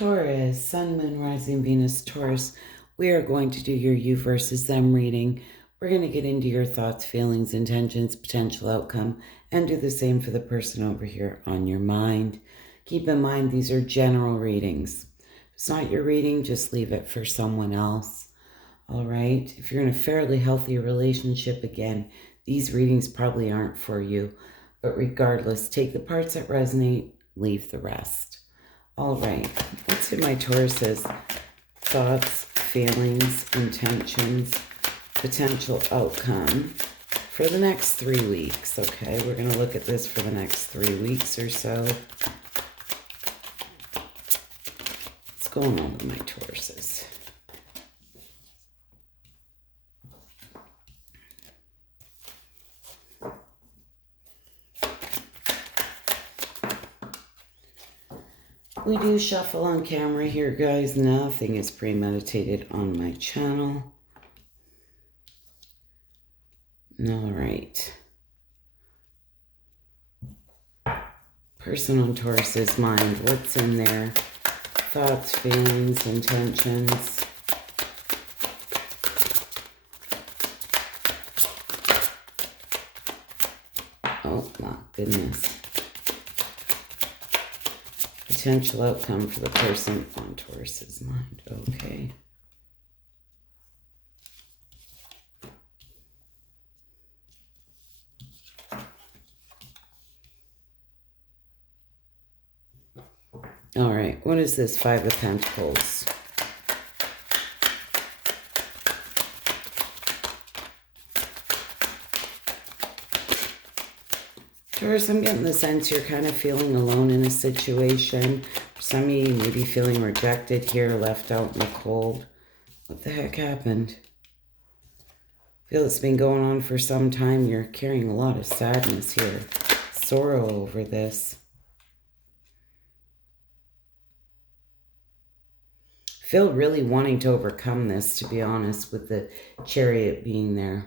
Taurus, Sun, Moon, Rising, Venus, Taurus. We are going to do your you versus them reading. We're going to get into your thoughts, feelings, intentions, potential outcome, and do the same for the person over here on your mind. Keep in mind, these are general readings. If it's not your reading, just leave it for someone else. All right? If you're in a fairly healthy relationship, again, these readings probably aren't for you. But regardless, take the parts that resonate, leave the rest. All right, what's in my Taurus's thoughts, feelings, intentions, potential outcome for the next 3 weeks? Okay, we're going to look at this for the next 3 weeks or so. What's going on with my Tauruses? We do shuffle on camera here, guys. Nothing is premeditated on my channel. All right. Person on Taurus's mind. What's in there? Thoughts, feelings, intentions. Oh, my goodness. Potential outcome for the person on Taurus's mind. Okay. All right. What is this? Five of Pentacles. Taurus, I'm getting the sense you're kind of feeling alone in a situation. Some of you may be feeling rejected here, left out in the cold. What the heck happened? I feel it's been going on for some time. You're carrying a lot of sadness here. Sorrow over this. Feel really wanting to overcome this, to be honest, with the Chariot being there.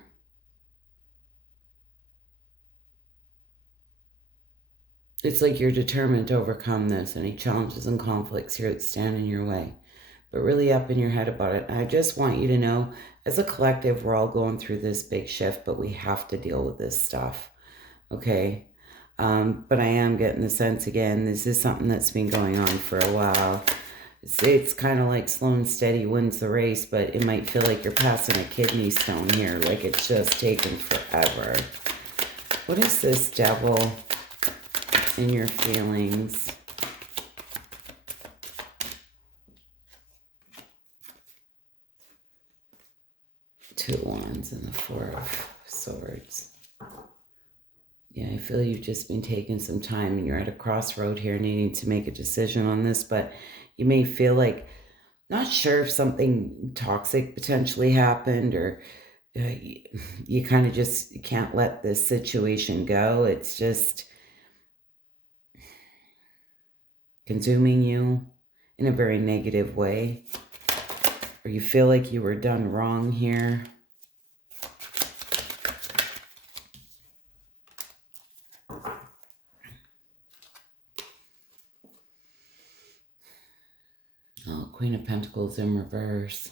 It's like you're determined to overcome this, any challenges and conflicts here that stand in your way. But really up in your head about it. And I just want you to know, as a collective, we're all going through this big shift, but we have to deal with this stuff. Okay? But I am getting the sense, again, this is something that's been going on for a while. It's kind of like slow and steady wins the race, but it might feel like you're passing a kidney stone here, like it's just taken forever. What is this, Devil, in your feelings? Two of Wands and the Four of Swords. Yeah, I feel you've just been taking some time and you're at a crossroad here needing to make a decision on this, but you may feel like not sure if something toxic potentially happened, or you kind of just can't let this situation go. It's just consuming you in a very negative way, or you feel like you were done wrong here. Oh, Queen of Pentacles in reverse.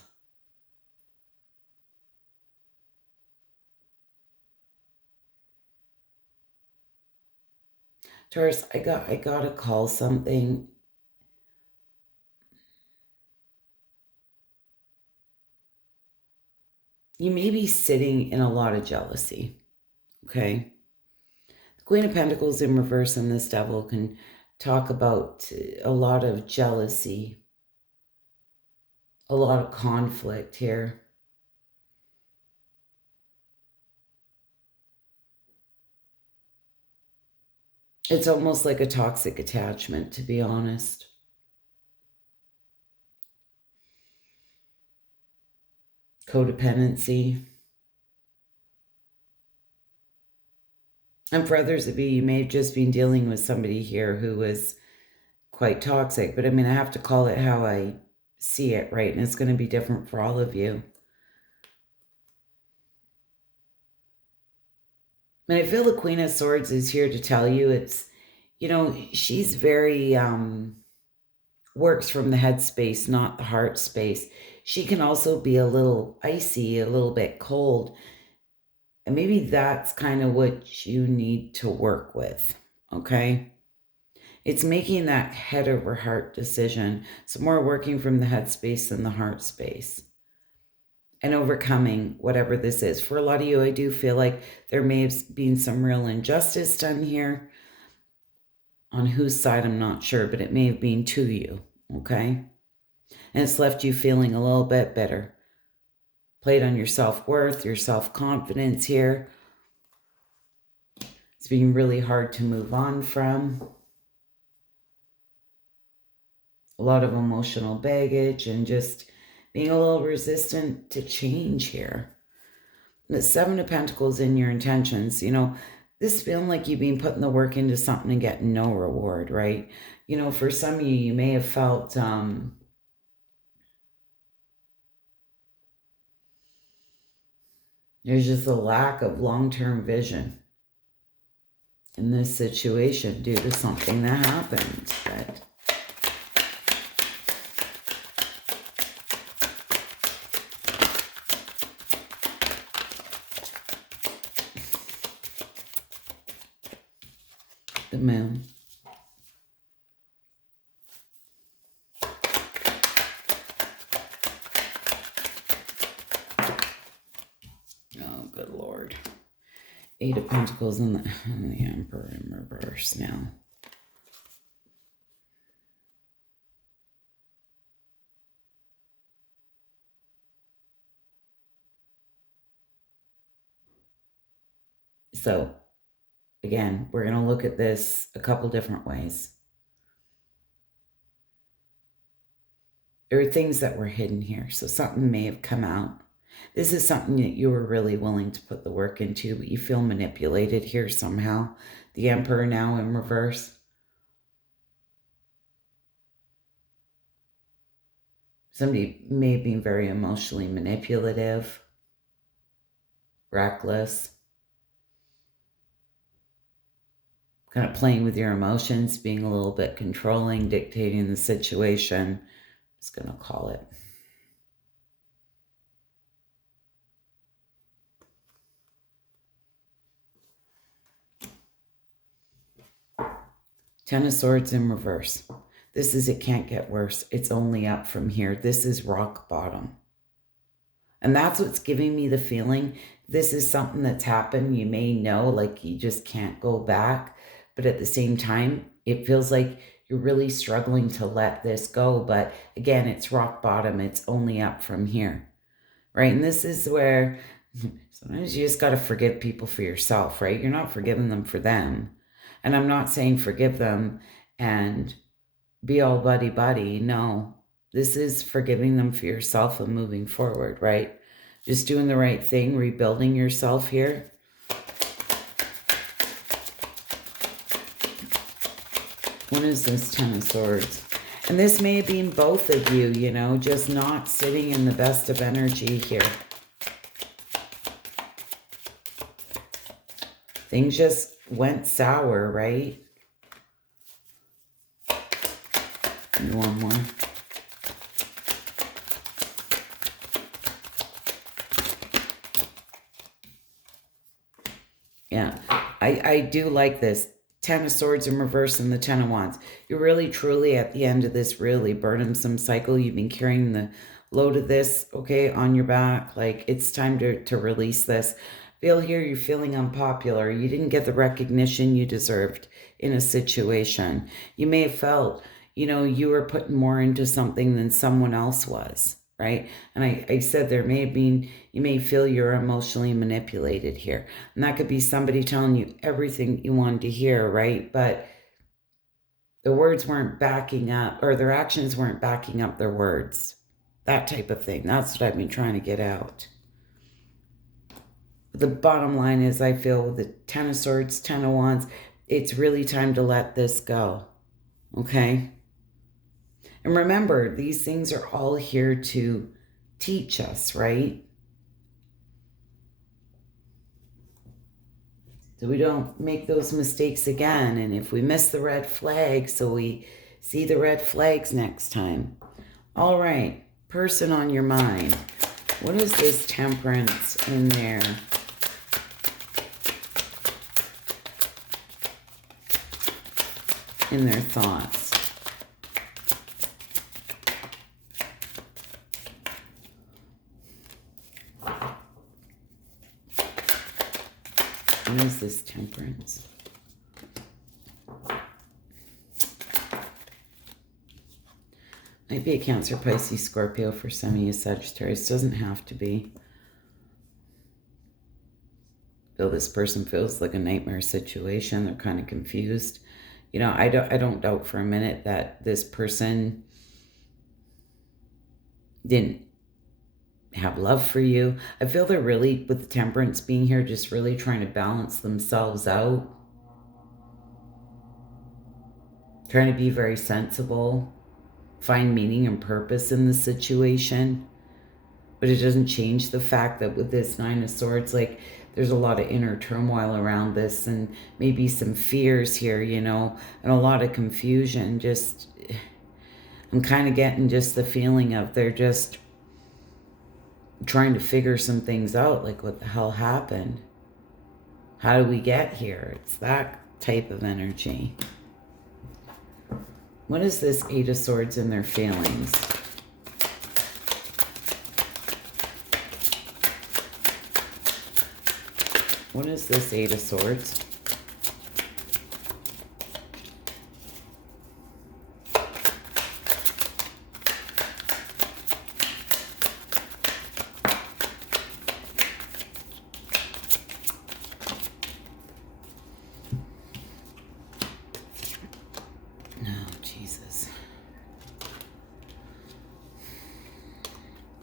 Taurus, I gotta call something. You may be sitting in a lot of jealousy, okay? The Queen of Pentacles in reverse and this Devil can talk about a lot of jealousy, a lot of conflict here. It's almost like a toxic attachment, to be honest. Codependency. And for others of you, you may have just been dealing with somebody here who was quite toxic. But I mean, I have to call it how I see it, right? And it's going to be different for all of you. And I feel the Queen of Swords is here to tell you it's, you know, she's very works from the head space, not the heart space. She can also be a little icy, a little bit cold. And maybe that's kind of what you need to work with. Okay. It's making that head over heart decision. So more working from the head space than the heart space. And overcoming whatever this is. For a lot of you, I do feel like there may have been some real injustice done here. On whose side, I'm not sure, but it may have been to you. Okay. And it's left you feeling a little bit better. Played on your self-worth, your self-confidence here. It's been really hard to move on from. A lot of emotional baggage and just being a little resistant to change here. The Seven of Pentacles in your intentions, this feeling like you've been putting the work into something and getting no reward, right? For some of you, you may have felt there's just a lack of long-term vision in this situation due to something that happened. But the Moon. Oh, good Lord. Eight of Pentacles and the Emperor in reverse now. So, again, we're going to look at this a couple different ways. There are things that were hidden here, so something may have come out. This is something that you were really willing to put the work into, but you feel manipulated here somehow. The Emperor now in reverse. Somebody may have been very emotionally manipulative, reckless, kind of playing with your emotions, being a little bit controlling, dictating the situation. I'm just going to call it. Ten of Swords in reverse. This is, it can't get worse. It's only up from here. This is rock bottom. And that's what's giving me the feeling. This is something that's happened. You may know, like you just can't go back. But at the same time, it feels like you're really struggling to let this go. But again, it's rock bottom. It's only up from here. Right? And this is where sometimes you just got to forgive people for yourself, right? You're not forgiving them for them. And I'm not saying forgive them and be all buddy-buddy. No, this is forgiving them for yourself and moving forward, right? Just doing the right thing, rebuilding yourself here. What is this Ten of Swords? And this may have been both of you, just not sitting in the best of energy here. Things just went sour, right? And one more. Yeah, I do like this. Ten of Swords in reverse and the Ten of Wands. You're really, truly at the end of this really burdensome cycle. You've been carrying the load of this, okay, on your back. Like, it's time to release this. Feel here you're feeling unpopular. You didn't get the recognition you deserved in a situation. You may have felt, you were putting more into something than someone else was, right? And I said there may have been, you may feel you're emotionally manipulated here. And that could be somebody telling you everything you wanted to hear, right? But the words weren't backing up, or their actions weren't backing up their words. That type of thing. That's what I've been trying to get out. The bottom line is, I feel with the Ten of Swords, Ten of Wands, it's really time to let this go. Okay? And remember, these things are all here to teach us, right? So we don't make those mistakes again. And if we miss the red flag, so we See the red flags next time. All right, person on your mind. What is this Temperance in their thoughts? What is this Temperance? Might be a Cancer, Pisces, Scorpio for some of you Sagittarius. Doesn't have to be. Feel this person feels like a nightmare situation. They're kind of confused. You know, I don't doubt for a minute that this person didn't have love for you. I feel they're really, with the Temperance being here, just really trying to balance themselves out. Trying to be very sensible. Find meaning and purpose in the situation. But it doesn't change the fact that with this Nine of Swords, like, there's a lot of inner turmoil around this and maybe some fears here, you know, and a lot of confusion. Just, I'm kind of getting just the feeling of they're just trying to figure some things out, like what the hell happened? How did we get here? It's that type of energy. What is this Eight of Swords in their feelings? What is this Eight of Swords?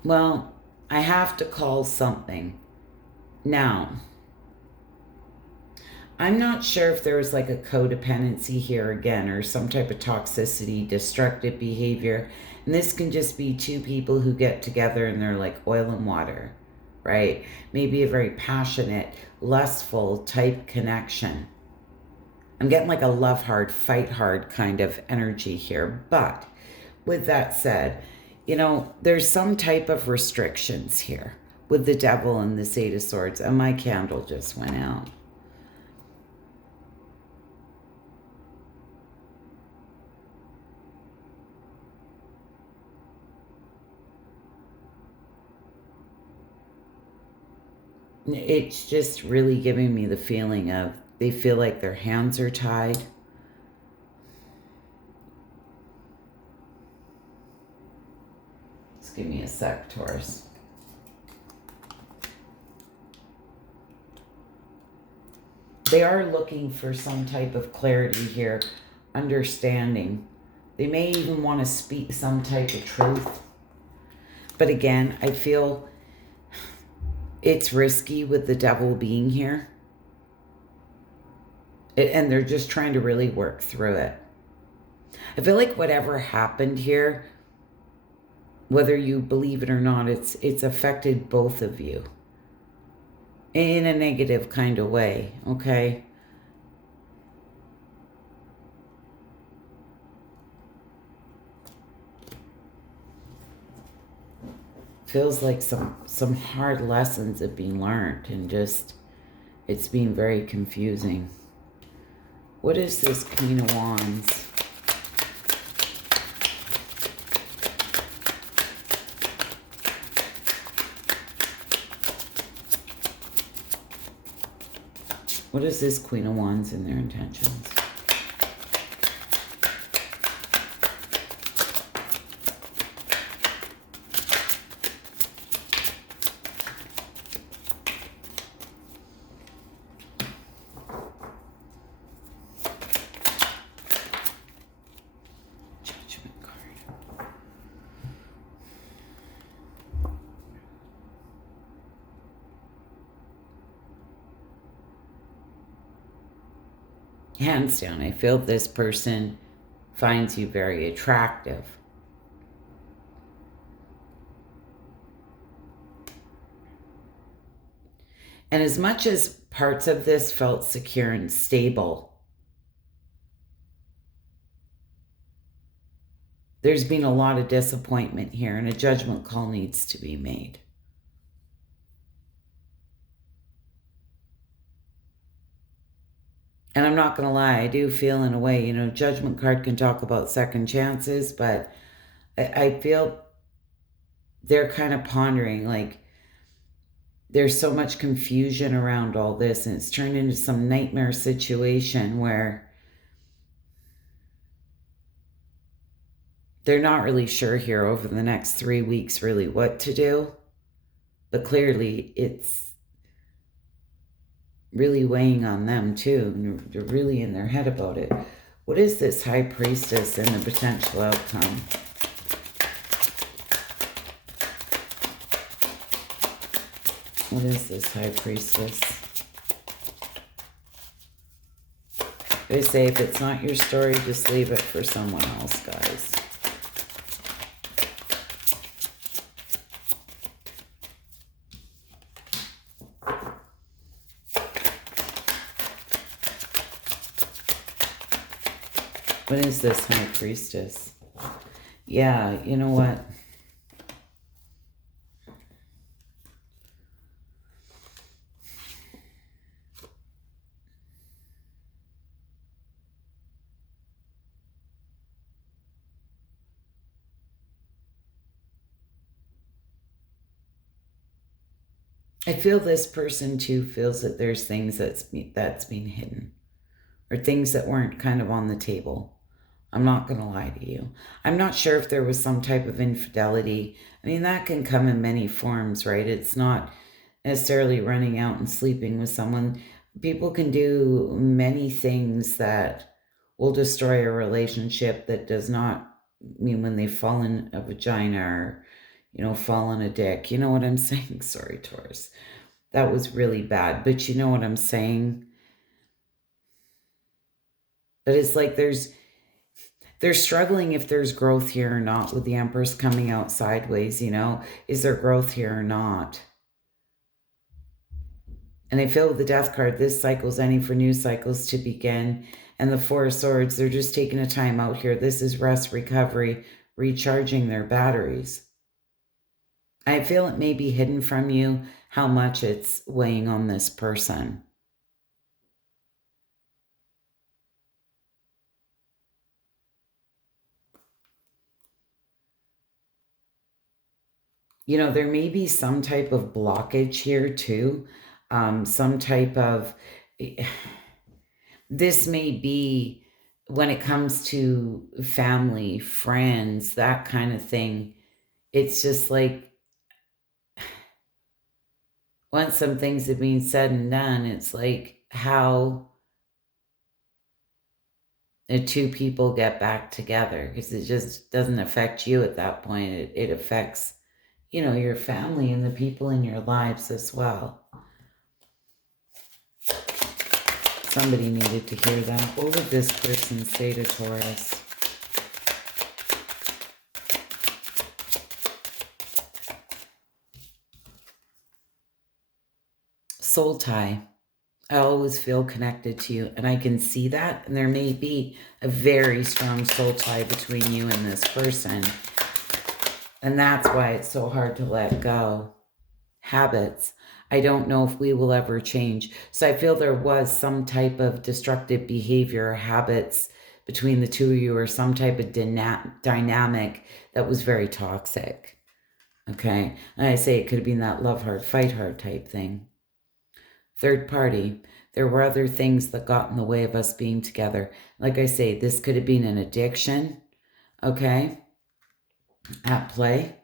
Well, I have to call something. Now, I'm not sure if there was like a codependency here again or some type of toxicity, destructive behavior. And this can just be two people who get together and they're like oil and water, right? Maybe a very passionate, lustful type connection. I'm getting like a love hard, fight hard kind of energy here. But with that said, you know, there's some type of restrictions here with the Devil and the Eight of Swords. And my candle just went out. It's just really giving me the feeling of they feel like their hands are tied. Just give me a sec, Taurus. They are looking for some type of clarity here, understanding. They may even want to speak some type of truth. But again, I feel it's risky with the Devil being here. And they're just trying to really work through it. I feel like whatever happened here, whether you believe it or not, it's affected both of you. In a negative kind of way, okay? Feels like some hard lessons have been learned and just, it's been very confusing. What is this Queen of Wands? What is this Queen of Wands and their intentions? Judgment card. Hands down, I feel this person finds you very attractive. And as much as parts of this felt secure and stable, there's been a lot of disappointment here, and a judgment call needs to be made. And I'm not going to lie, I do feel in a way, you know, judgment card can talk about second chances, but I feel they're kind of pondering, like, there's so much confusion around all this, and it's turned into some nightmare situation where they're not really sure here over the next 3 weeks really what to do. But clearly it's really weighing on them too. And they're really in their head about it. What is this High Priestess and the potential outcome? What is this High Priestess? They say if it's not your story, just leave it for someone else, guys. What is this High Priestess? Yeah, you know what? I feel this person too feels that there's things that's been hidden, or things that weren't kind of on the table. I'm not going to lie to you. I'm not sure if there was some type of infidelity. I mean, that can come in many forms, right? It's not necessarily running out and sleeping with someone. People can do many things that will destroy a relationship. That does not mean when they fall in a vagina or, you know, fall in a dick. You know what I'm saying? Sorry, Taurus. That was really bad. But you know what I'm saying? But it's like they're struggling if there's growth here or not, with the Empress coming out sideways, you know? Is there growth here or not? And I feel with the Death card, this cycle's ending for new cycles to begin. And the Four of Swords, they're just taking a time out here. This is rest, recovery, recharging their batteries. I feel it may be hidden from you how much it's weighing on this person. You know, there may be some type of blockage here too. Some type of, this may be when it comes to family, friends, that kind of thing. It's just like, once some things have been said and done, it's like how the two people get back together, because it just doesn't affect you at that point. It affects, you know, your family and the people in your lives as well. Somebody needed to hear that. What would this person say to Taurus? Soul tie. I always feel connected to you, and I can see that. And there may be a very strong soul tie between you and this person. And that's why it's so hard to let go. Habits. I don't know if we will ever change. So I feel there was some type of destructive behavior or habits between the two of you, or some type of dynamic that was very toxic. Okay. And I say it could have been that love hard, fight hard type thing. Third party. There were other things that got in the way of us being together. Like I say, this could have been an addiction. Okay. At play.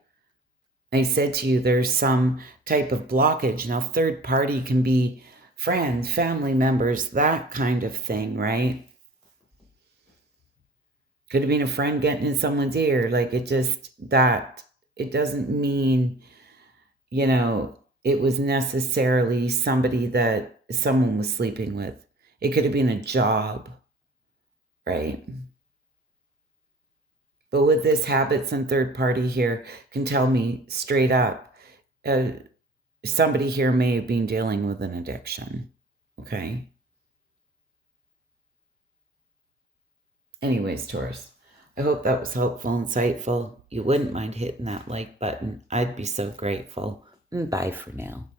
I said to you, there's some type of blockage. Now, third party can be friends, family members, that kind of thing, right? Could have been a friend getting in someone's ear. Like, it doesn't mean, you know, it was necessarily somebody that someone was sleeping with. It could have been a job, right? But with this habits and third party here can tell me straight up, somebody here may have been dealing with an addiction, okay? Anyways, Taurus, I hope that was helpful, insightful. You wouldn't mind hitting that like button. I'd be so grateful. Bye for now.